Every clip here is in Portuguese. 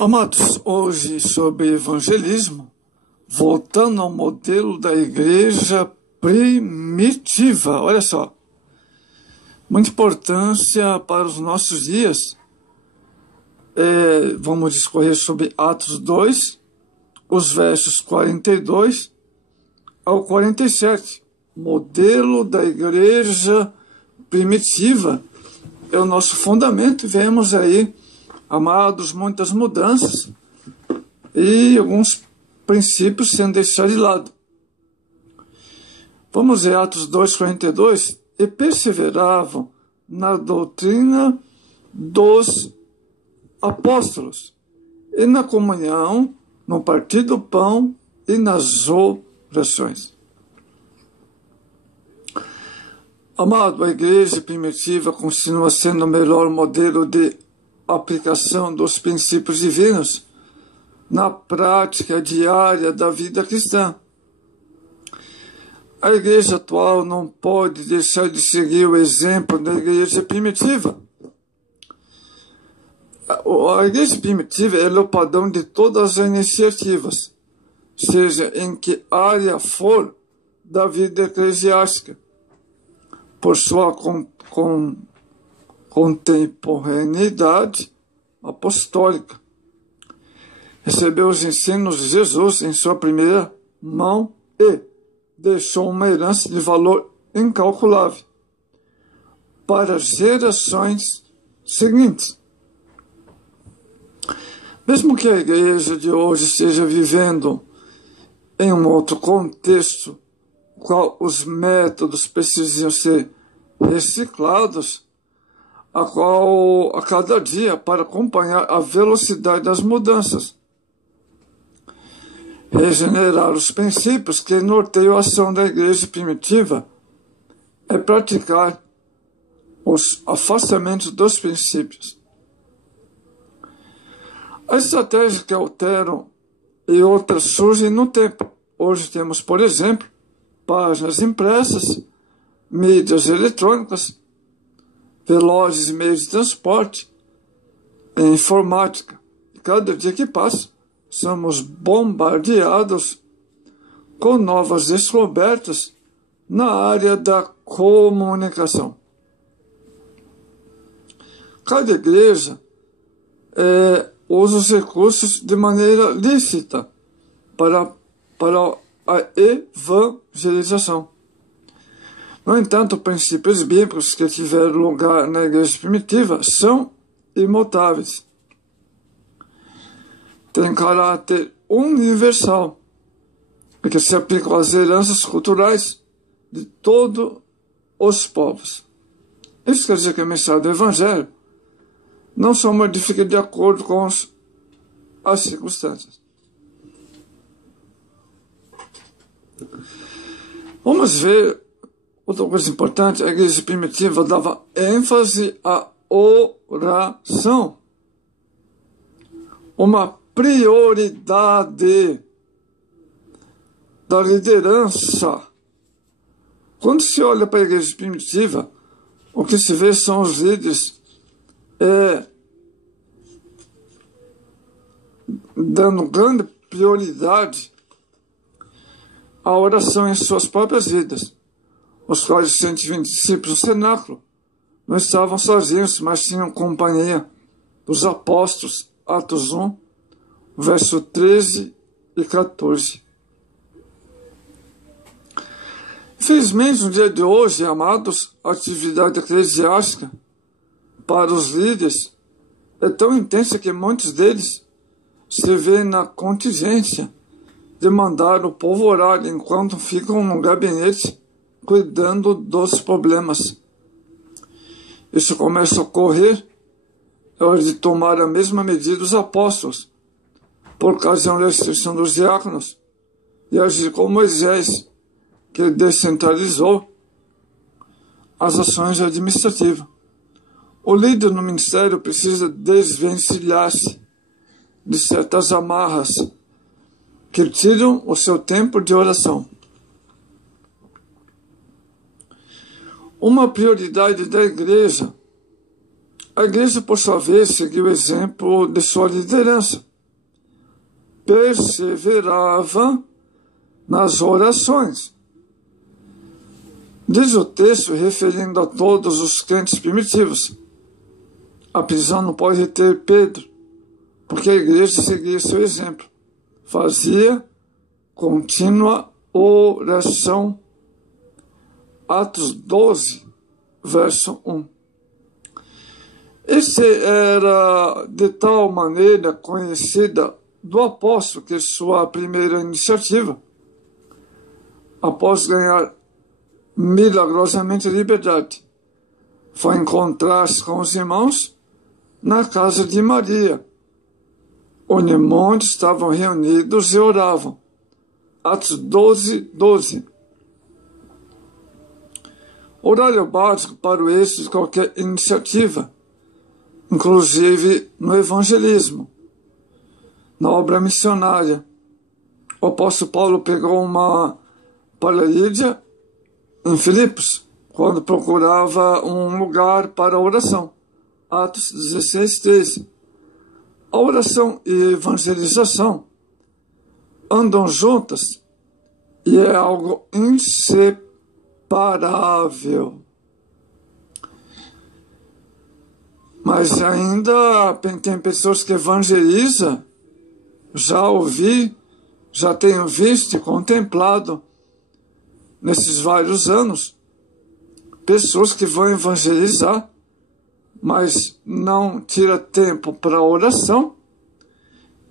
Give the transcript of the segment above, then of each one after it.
Amados, hoje sobre evangelismo, voltando ao modelo da igreja primitiva. Olha só, muita importância para os nossos dias. Vamos discorrer sobre Atos 2, os versos 42 ao 47. Modelo da igreja primitiva é o nosso fundamento. Vemos aí, amados, muitas mudanças e alguns princípios sendo deixados de lado. Vamos ver Atos 2:42. E perseveravam na doutrina dos apóstolos, e na comunhão, no partir do pão e nas orações. Amado, a igreja primitiva continua sendo o melhor modelo de aplicação dos princípios divinos na prática diária da vida cristã. A igreja atual não pode deixar de seguir o exemplo da igreja primitiva. A igreja primitiva é o padrão de todas as iniciativas, seja em que área for da vida eclesiástica, por sua contemporaneidade apostólica. Recebeu os ensinos de Jesus em sua primeira mão e deixou uma herança de valor incalculável para as gerações seguintes. Mesmo que a igreja de hoje esteja vivendo em um outro contexto, qual os métodos precisam ser reciclados a cada dia para acompanhar a velocidade das mudanças. Regenerar os princípios que norteiam a ação da igreja primitiva é praticar os afastamentos dos princípios. As estratégias que alteram e outras surgem no tempo. Hoje temos, por exemplo, páginas impressas, mídias eletrônicas, velozes meios de transporte e informática. E cada dia que passa, somos bombardeados com novas descobertas na área da comunicação. Cada igreja usa os recursos de maneira lícita para a evangelização. No entanto, princípios bíblicos que tiveram lugar na igreja primitiva são imutáveis. Tem caráter universal e que se aplicam às heranças culturais de todos os povos. Isso quer dizer que a mensagem do Evangelho não só modifica de acordo com as circunstâncias. Vamos ver outra coisa importante. A igreja primitiva dava ênfase à oração, uma prioridade da liderança. Quando se olha para a igreja primitiva, o que se vê são os líderes dando grande prioridade à oração em suas próprias vidas. Os quais 120 discípulos do cenáculo não estavam sozinhos, mas tinham companhia dos apóstolos. Atos 1, verso 13 e 14. Infelizmente, no dia de hoje, amados, a atividade eclesiástica para os líderes é tão intensa que muitos deles se veem na contingência de mandar o povo orar enquanto ficam no gabinete cuidando dos problemas. Isso começa a ocorrer na hora de tomar a mesma medida dos apóstolos, por ocasião da restrição dos diáconos, e agir como Moisés, que descentralizou as ações administrativas. O líder no ministério precisa desvencilhar-se de certas amarras que tiram o seu tempo de oração. Uma prioridade da igreja A igreja, por sua vez, seguiu o exemplo de sua liderança. Perseverava nas orações. Diz o texto, referindo a todos os crentes primitivos: a prisão não pode reter Pedro, porque a igreja seguia seu exemplo. Fazia contínua oração. Atos 12, verso 1. Esse era de tal maneira conhecida do apóstolo que sua primeira iniciativa, após ganhar milagrosamente liberdade, foi encontrar-se com os irmãos na casa de Maria, onde muitos estavam reunidos e oravam. Atos 12, 12. Horário é básico para o êxito de qualquer iniciativa, inclusive no evangelismo, na obra missionária. O apóstolo Paulo pegou uma paralídia em Filipos, quando procurava um lugar para a oração. Atos 16, 13. A oração e a evangelização andam juntas e é algo inseparável. Mas ainda tem pessoas que evangelizam, já ouvi, já tenho visto e contemplado nesses vários anos, pessoas que vão evangelizar, mas não tiram tempo para oração,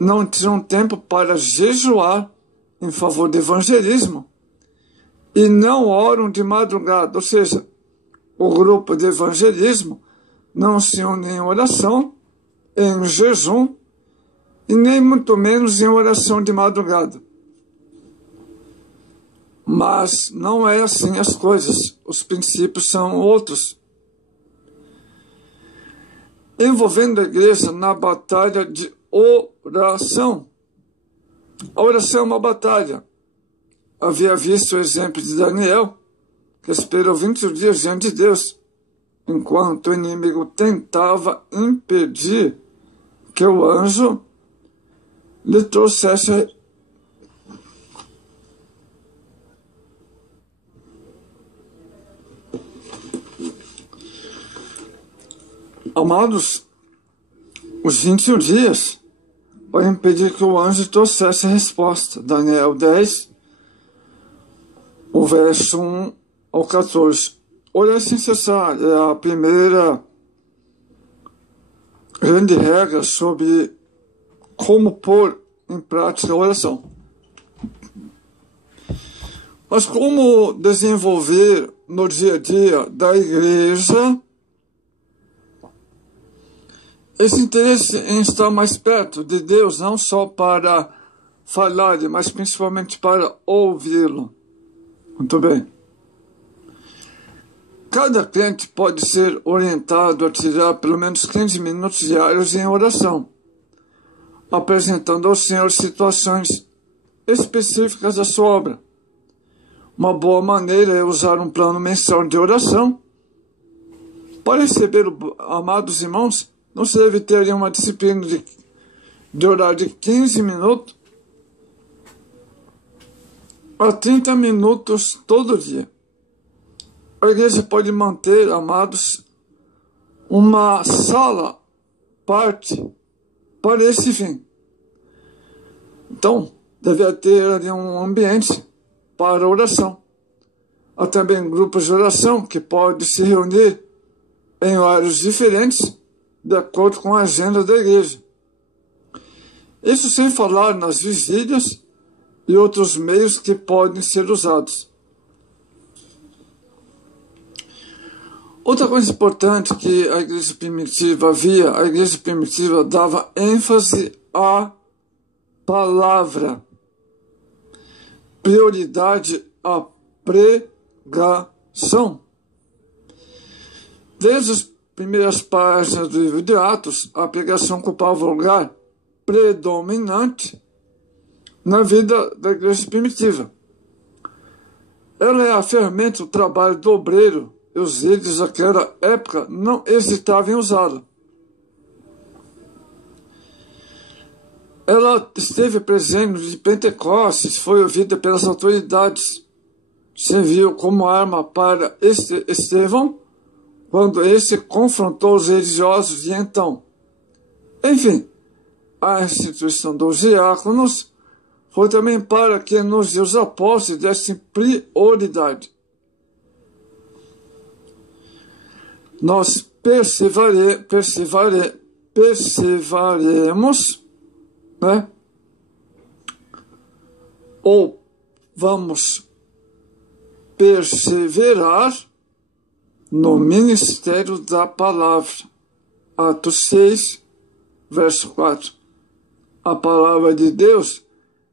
não tiram tempo para jejuar em favor do evangelismo e não oram de madrugada. Ou seja, o grupo de evangelismo não se une em oração, em jejum e nem muito menos em oração de madrugada. Mas não é assim as coisas. Os princípios são outros. Envolvendo a igreja na batalha de oração. A oração é uma batalha. Havia visto o exemplo de Daniel, que esperou 20 dias diante de Deus, enquanto o inimigo tentava impedir que o anjo lhe trouxesse amados, os 21 dias para impedir que o anjo trouxesse a resposta. Daniel 10, o verso 1 ao 14. Orar sem cessar é a primeira grande regra sobre como pôr em prática a oração. Mas como desenvolver no dia a dia da igreja esse interesse em estar mais perto de Deus, não só para falar, mas principalmente para ouvi-lo? Muito bem. Cada crente pode ser orientado a tirar pelo menos 15 minutos diários em oração, apresentando ao Senhor situações específicas da sua obra. Uma boa maneira é usar um plano mensal de oração. Para receber, amados irmãos, não se deve ter uma disciplina de orar de 15 minutos a 30 minutos todo dia. A igreja pode manter, amados, uma sala parte para esse fim. Então, deve ter ali um ambiente para oração. Há também grupos de oração que podem se reunir em horários diferentes, de acordo com a agenda da igreja. Isso sem falar nas vigílias e outros meios que podem ser usados. Outra coisa importante que a igreja primitiva dava ênfase à palavra, prioridade à pregação. Desde as primeiras páginas do livro de Atos, a pregação ocupava um lugar predominante na vida da igreja primitiva. Ela é a ferramenta do trabalho do obreiro, e os líderes daquela época não hesitavam em usá-la. Ela esteve presente no de Pentecostes, foi ouvida pelas autoridades, serviu como arma para Estevão, quando este confrontou os religiosos de então. Enfim, a instituição dos diáconos foi também para que nos dias apóstolos dessem prioridade. Nós perseveraremos, né? Ou vamos perseverar no ministério da palavra. Atos 6, verso 4. A palavra de Deus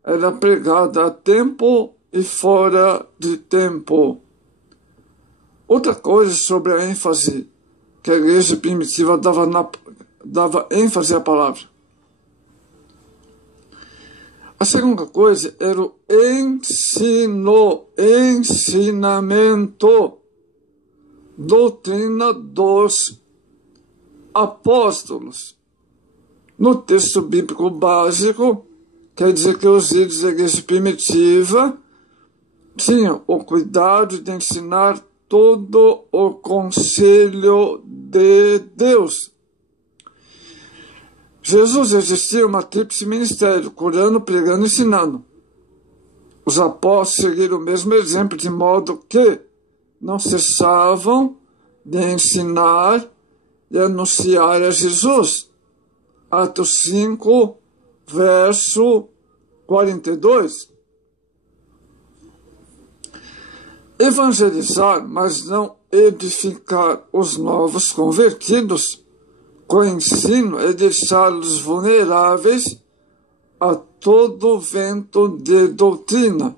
era pregada a tempo e fora de tempo. Outra coisa sobre a ênfase que a igreja primitiva dava ênfase à palavra. A segunda coisa era o ensinamento, doutrina dos apóstolos. No texto bíblico básico, quer dizer que os líderes da igreja primitiva tinham o cuidado de ensinar todo o conselho de Deus. Jesus exercia uma tríplice ministério, curando, pregando e ensinando. Os apóstolos seguiram o mesmo exemplo, de modo que não cessavam de ensinar e anunciar a Jesus. Atos 5, verso 42. Evangelizar, mas não edificar os novos convertidos, com ensino é deixá-los vulneráveis a todo vento de doutrina,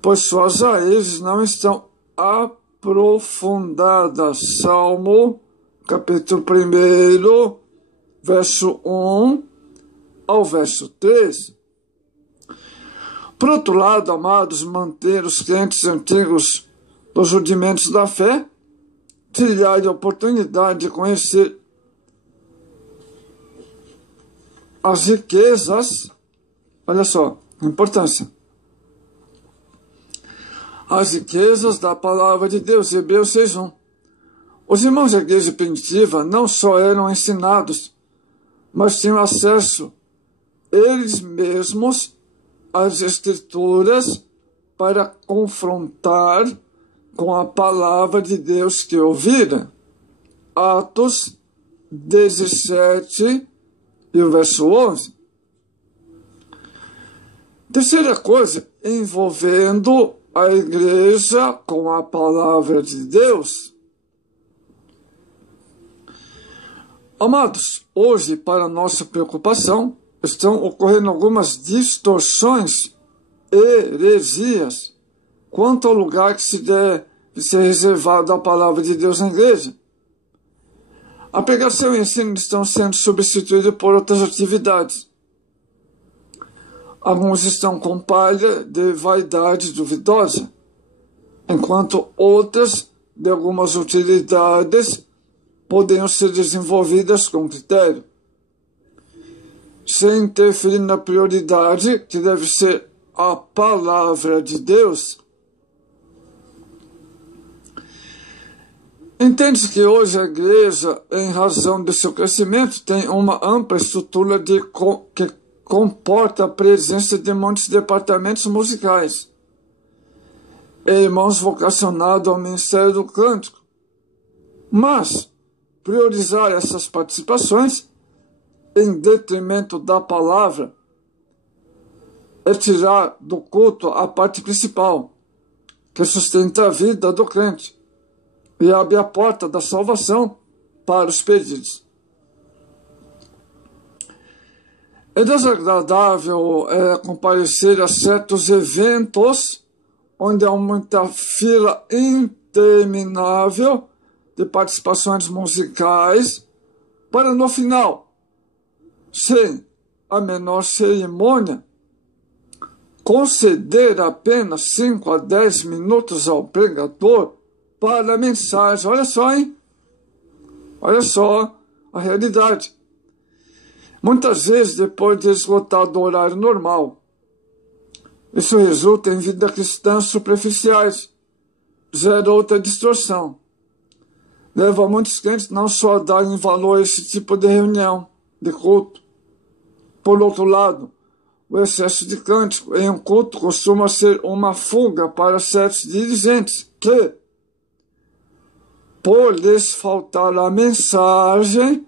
pois suas raízes não estão aprofundadas. Salmo, capítulo 1, verso 1 ao verso 3. Por outro lado, amados, manter os crentes antigos nos rudimentos da fé, trilhar a oportunidade de conhecer as riquezas, olha só, a importância, as riquezas da palavra de Deus, Hebreus 6:1. Os irmãos da igreja primitiva não só eram ensinados, mas tinham acesso eles mesmos às escrituras para confrontar com a palavra de Deus que ouviram. Atos 17 e o verso 11. Terceira coisa, envolvendo a igreja com a palavra de Deus. Amados, hoje, para nossa preocupação, estão ocorrendo algumas distorções, heresias, quanto ao lugar que se deve ser reservado à palavra de Deus na igreja. A pregação e o ensino estão sendo substituídos por outras atividades. Alguns estão com palha de vaidade duvidosa, enquanto outras, de algumas utilidades, poderiam ser desenvolvidas com critério, sem interferir na prioridade que deve ser a palavra de Deus. Entende-se que hoje a igreja, em razão do seu crescimento, tem uma ampla estrutura que comporta a presença de muitos departamentos musicais e irmãos vocacionados ao ministério do cântico. Mas priorizar essas participações em detrimento da palavra é tirar do culto a parte principal, que sustenta a vida do crente e abre a porta da salvação para os perdidos. É desagradável comparecer a certos eventos onde há muita fila interminável de participações musicais para, no final, sem a menor cerimônia, conceder apenas 5 a 10 minutos ao pregador para a mensagem. Olha só, hein? Olha só a realidade. Muitas vezes, depois de esgotar do horário normal, isso resulta em vida cristã superficiais, gera outra distorção. Leva muitos crentes não só a darem valor a esse tipo de reunião, de culto. Por outro lado, o excesso de cântico em um culto costuma ser uma fuga para certos dirigentes que, por lhes faltar a mensagem,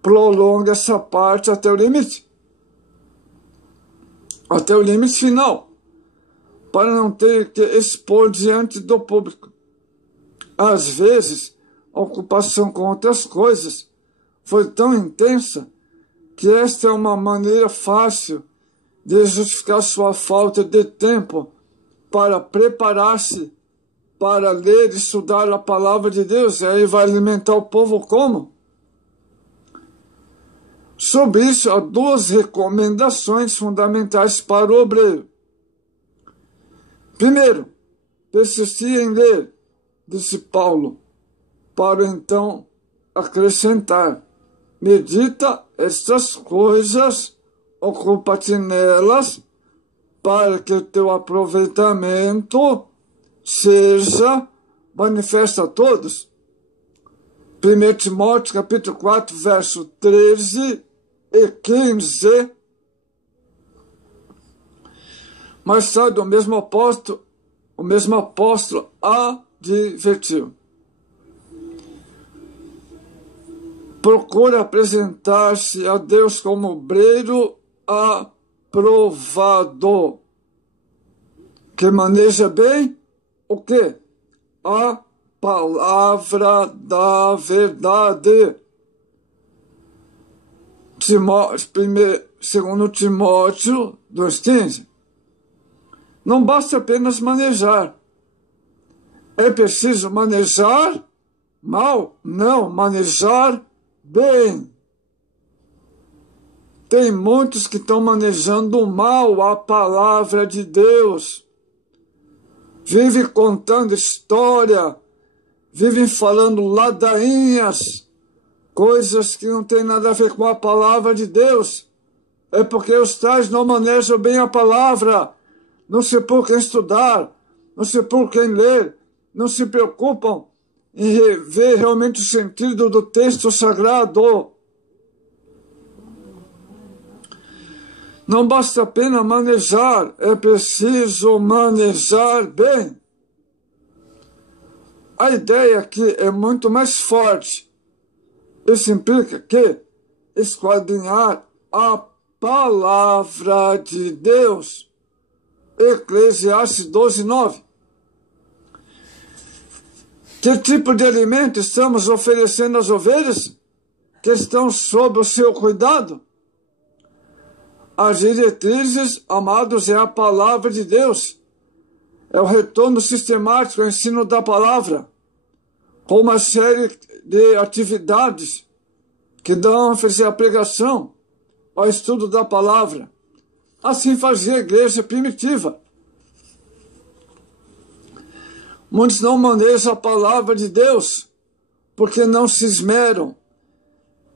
prolonga essa parte até o limite final, para não ter que expor diante do público. Às vezes, a ocupação com outras coisas foi tão intensa que esta é uma maneira fácil de justificar sua falta de tempo para preparar-se para ler e estudar a palavra de Deus, e aí vai alimentar o povo como? Sobre isso, há duas recomendações fundamentais para o obreiro. Primeiro, persistir em ler, disse Paulo, para então acrescentar: medita estas coisas, ocupa-te nelas, para que o teu aproveitamento seja manifesto a todos. 1 Timóteo capítulo 4, verso 13 e 15. Mais tarde, o mesmo apóstolo advertiu: procura apresentar-se a Deus como obreiro aprovado, que maneja bem o quê? A palavra da verdade. 2 Timóteo 2,15. Não basta apenas manejar. É preciso manejar mal? Não, manejar bem. Tem muitos que estão manejando mal a palavra de Deus. Vivem contando história, vivem falando ladainhas, coisas que não têm nada a ver com a palavra de Deus. É porque os tais não manejam bem a palavra, não se preocupam em estudar, não se preocupam em ler, não se preocupam em ver realmente o sentido do texto sagrado. Não basta apenas manejar, é preciso manejar bem. A ideia aqui é muito mais forte. Isso implica que esquadrinhar a palavra de Deus. Eclesiastes 12:9. Que tipo de alimento estamos oferecendo às ovelhas que estão sob o seu cuidado? As diretrizes, amados, é a palavra de Deus. É o retorno sistemático ao ensino da palavra, com uma série de atividades que dão ênfase à pregação, ao estudo da palavra. Assim fazia a igreja primitiva. Muitos não manejam a palavra de Deus porque não se esmeram.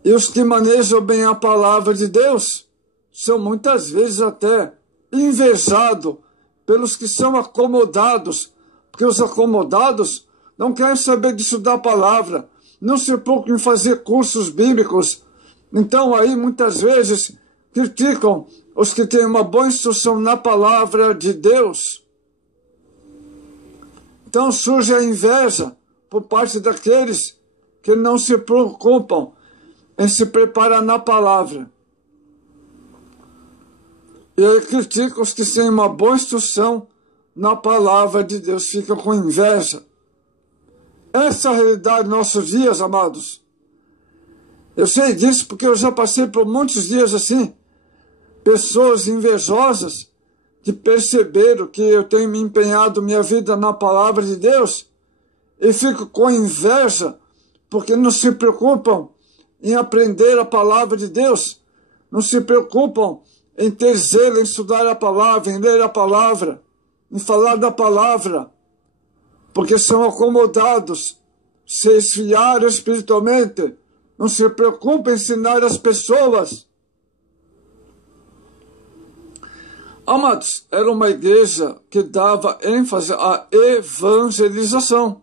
E os que manejam bem a palavra de Deus são muitas vezes até invejados pelos que são acomodados, porque os acomodados não querem saber de estudar a palavra, não se preocupam em fazer cursos bíblicos. Então aí muitas vezes criticam os que têm uma boa instrução na palavra de Deus. Então surge a inveja por parte daqueles que não se preocupam em se preparar na palavra. E aí critica os que têm uma boa instrução na palavra de Deus, ficam com inveja. Essa é a realidade dos nossos dias, amados. Eu sei disso porque eu já passei por muitos dias assim. Pessoas invejosas que perceberam que eu tenho me empenhado minha vida na palavra de Deus e fico com inveja porque não se preocupam em aprender a palavra de Deus, não se preocupam em ter zelo, em estudar a palavra, em ler a palavra, em falar da palavra, porque são acomodados, se esfriaram espiritualmente, não se preocupam em ensinar as pessoas. Amados, era uma igreja que dava ênfase à evangelização.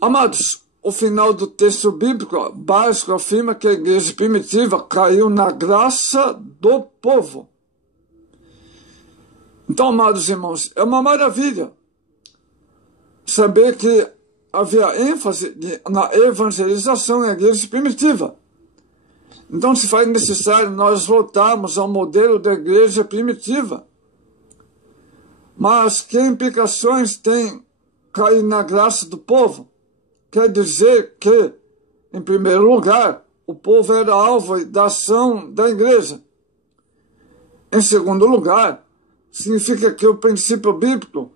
Amados, o final do texto bíblico básico afirma que a igreja primitiva caiu na graça do povo. Então, amados irmãos, é uma maravilha saber que havia ênfase na evangelização na igreja primitiva. Então, se faz necessário nós voltarmos ao modelo da igreja primitiva. Mas que implicações tem cair na graça do povo? Quer dizer que, em primeiro lugar, o povo era alvo da ação da igreja. Em segundo lugar, significa que o princípio bíblico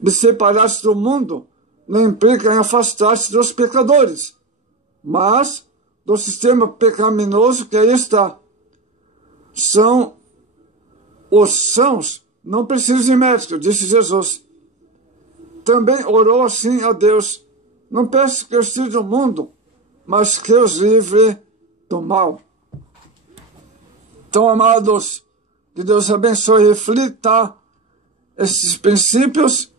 de separar-se do mundo não implica em afastar-se dos pecadores, mas do sistema pecaminoso que aí está. Os sãos não precisam de médico, disse Jesus. Também orou assim a Deus: não peço que eu tire do mundo, mas que os livre do mal. Então, amados, que Deus abençoe e reflita esses princípios,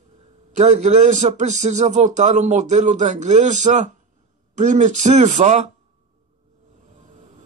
que a igreja precisa voltar ao modelo da igreja primitiva,